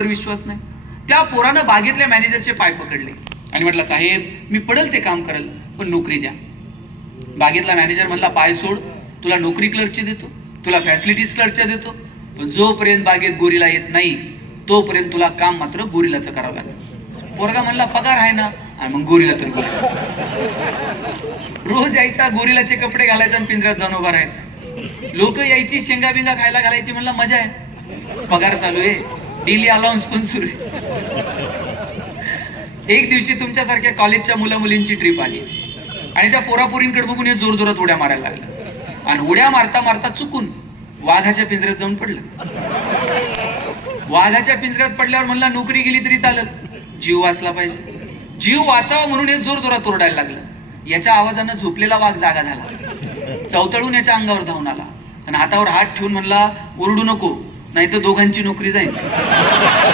विश्वास नाही. त्या पोरानं बागेतल्या मॅनेजरचे पाय पकडले आणि म्हटलं, साहेब मी पडल ते काम करल पण नोकरी द्या. बागेतला मॅनेजर म्हणला, पाय सोड, तुला नोकरी क्लर्कची देतो, तुला फॅसिलिटीज क्लर्कच्या देतो, पण जोपर्यंत बागेत गोरीला येत नाही तोपर्यंत तुला काम मात्र गोरीलाचं करावं लागेल. पोरगा म्हणला, पगार आहे ना. आणि मग गोरीला तर रोज यायचा, गोरीलाचे कपडे घालायचा आणि पिंजऱ्यात जाऊन उभा राहायचा. लोक यायची, शेंगा बिंगा खायला घालायची. म्हणला, मजा आहे, पगार चालू आहे, डेली अलाउन्स पण सुरू आहे. एक दिवशी तुमच्यासारख्या कॉलेजच्या मुला मुलींची ट्रिप आली आणि त्या पोरापोरींकडे बघून हे जोरजोरात उड्या मारायला लागला आणि उड्या मारता मारता चुकून वाघाच्या पिंजऱ्यात जाऊन पडलं. वाघाच्या पिंजऱ्यात पडल्यावर म्हणला, नोकरी गेली तरी चालत, जीव वाचला पाहिजे. जीव वाचावा म्हणून हे जोरजोरात ओरडायला लागलं. याच्या आवाजानं झोपलेला वाघ जागा झाला, चवतळून याच्या अंगावर धावून आला आणि हातावर हात ठेवून म्हणला, ओरडू नको, नाही तर दोघांची नोकरी जाईल.